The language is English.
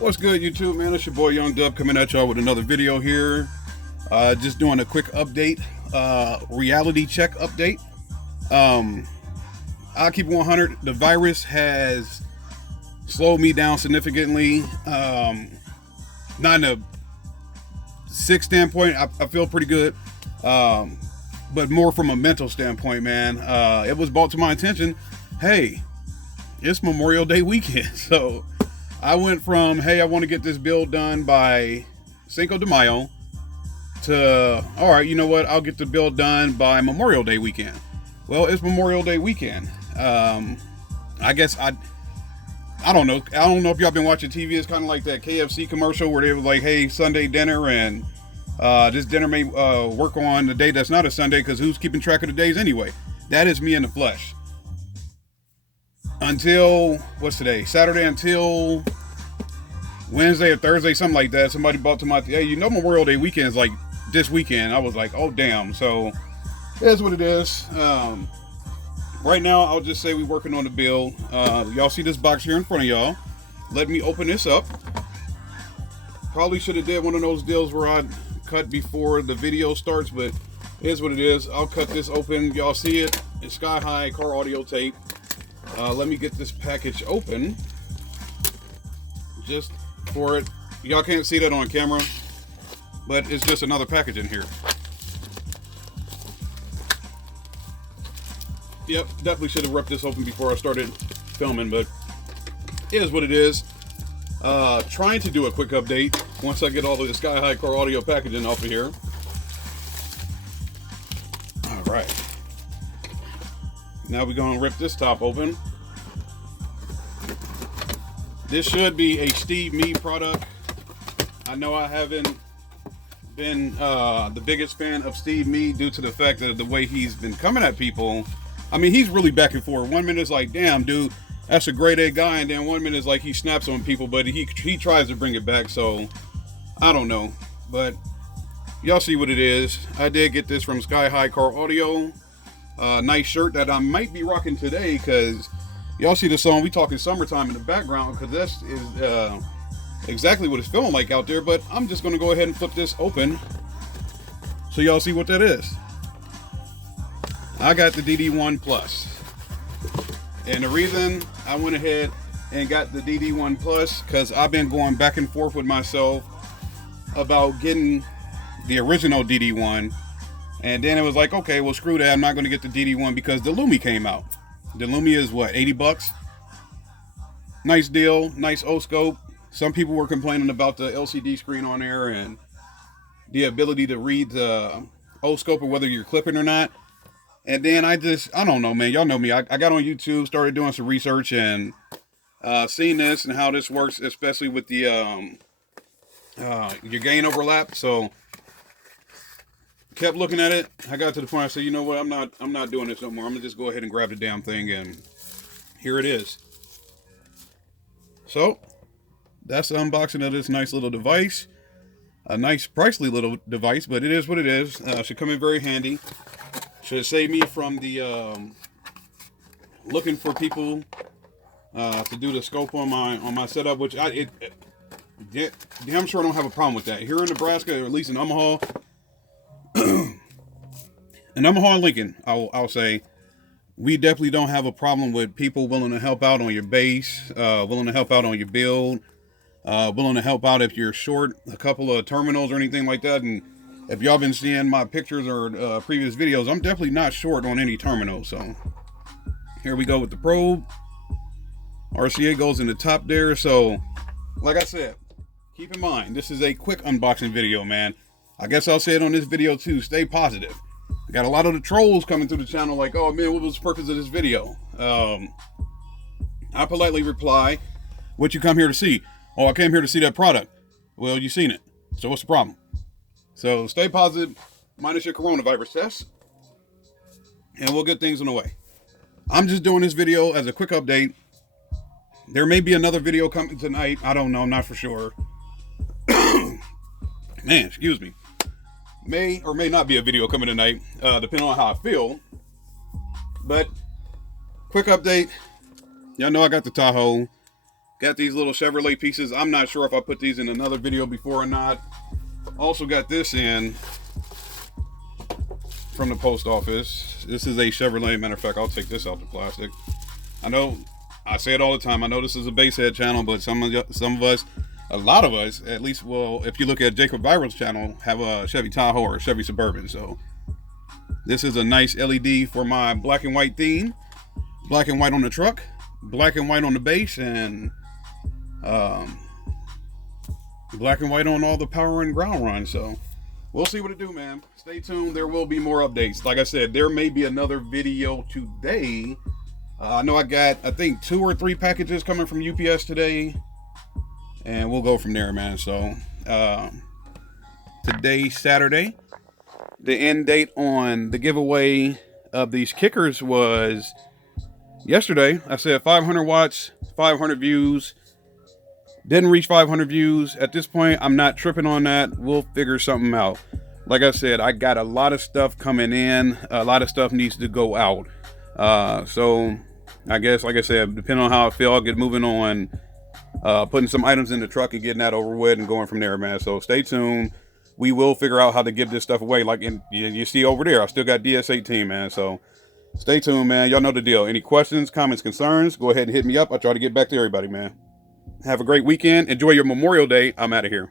What's good, YouTube, man? It's your boy Young Dub coming at y'all with another video here. Just doing a quick update, reality check update. I'll keep it 100. The virus has slowed me down significantly. Not in a sick standpoint, I feel pretty good. But more from a mental standpoint, man. It was brought to my attention, hey, it's Memorial Day weekend. So I went from, hey, I want to get this build done by Cinco de Mayo to, all right, you know what? I'll get the build done by Memorial Day weekend. Well, it's Memorial Day weekend. I guess I don't know. I don't know if y'all been watching TV. It's kind of like that KFC commercial where they were like, hey, Sunday dinner, and this dinner may work on the day that's not a Sunday, because who's keeping track of the days anyway? That is me in the flesh. Until, what's today? Saturday until Wednesday or Thursday, something like that. Somebody brought to my, hey, you know Memorial Day weekend is like this weekend. I was like, oh, damn. So that's what it is. Right now, I'll just say we're working on the build. Y'all see this box here in front of y'all. Let me open this up. Probably should have did one of those deals where I cut before the video starts, but it is what it is. I'll cut this open. Y'all see it. It's Sky High car audio tape. Let me get this package open just for it. Y'all can't see that on camera, but it's just another package in here. Yep, definitely should have ripped this open before I started filming, but it is what it is. Trying to do a quick update once I get all the Sky High car audio packaging off of here. All right. Now we're going to rip this top open. This should be a Steve Meade product. I know I haven't been the biggest fan of Steve Meade due to the fact that the way he's been coming at people. I mean, he's really back and forth. 1 minute it's like, damn, dude, that's a grade A guy. And then 1 minute it's like he snaps on people, but he tries to bring it back. So I don't know. But y'all see what it is. I did get this from Sky High Car Audio. Nice shirt that I might be rocking today, because y'all see the song, we talking summertime in the background, because this is exactly what it's feeling like out there. But I'm just going to go ahead and flip this open so y'all see what that is. I got the Dd-1 Plus, and the reason I went ahead and got the Dd-1 Plus, because I've been going back and forth with myself about getting the original Dd-1. And then it was like, okay, well, screw that. I'm not going to get the Dd-1 because the Lumi came out. The Lumi is what, 80 bucks? Nice deal, nice O-scope. Some people were complaining about the LCD screen on there and the ability to read the O-scope or whether you're clipping or not. And then I don't know, man. Y'all know me. I got on YouTube, started doing some research, and seeing this and how this works, especially with the your gain overlap. So kept looking at it. I got to the point I said, you know what, I'm not doing this no more. I'm gonna just go ahead and grab the damn thing, and here it is. So that's the unboxing of this nice little device. A nice pricey little device, but it is what it is. Should come in very handy. Should save me from the looking for people to do the scope on my setup, which damn sure I don't have a problem with that. Here in Nebraska, or at least in Omaha, in Omaha and Lincoln, I'll say, we definitely don't have a problem with people willing to help out on your base, willing to help out on your build, willing to help out if you're short a couple of terminals or anything like that. And if y'all been seeing my pictures or previous videos, I'm definitely not short on any terminal. So here we go with the probe. RCA goes in the top there. So like I said, keep in mind, this is a quick unboxing video, man. I guess I'll say it on this video too. Stay positive. I got a lot of the trolls coming through the channel like, oh man, what was the purpose of this video? I politely reply, what you come here to see? Oh, I came here to see that product. Well, you seen it. So what's the problem? So stay positive, minus your coronavirus test, and we'll get things on the way. I'm just doing this video as a quick update. There may be another video coming tonight. I don't know. I'm not for sure. Man, excuse me. May or may not be a video coming tonight, depending on how I feel. But quick update. Y'all know I got the Tahoe. Got these little Chevrolet pieces. I'm not sure if I put these in another video before or not. Also got this in from the post office. This is a Chevrolet. Matter of fact, I'll take this out the plastic. I know I say it all the time. I know this is a basehead channel, but some of us, a lot of us, at least, well, if you look at Jacob Viral's channel, have a Chevy Tahoe or a Chevy Suburban. So this is a nice LED for my black and white theme. Black and white on the truck, black and white on the base, and black and white on all the power and ground runs. So we'll see what it do, man. Stay tuned. There will be more updates. Like I said, there may be another video today. I know I got, I think, 2 or 3 packages coming from UPS today, and we'll go from there, man. So today's Saturday. The end date on the giveaway of these kickers was yesterday. I said 500 watts, 500 views. Didn't reach 500 views. At this point, I'm not tripping on that. We'll figure something out. Like I said, I got a lot of stuff coming in. A lot of stuff needs to go out. So I guess, like I said, depending on how I feel, I'll get moving on putting some items in the truck and getting that over with and going from there, man. So stay tuned. We will figure out how to give this stuff away. Like you see over there, I still got DS18, man. So stay tuned, man. Y'all know the deal. Any questions, comments, concerns, go ahead and hit me up. I'll try to get back to everybody, man. Have a great weekend. Enjoy your Memorial Day. I'm out of here.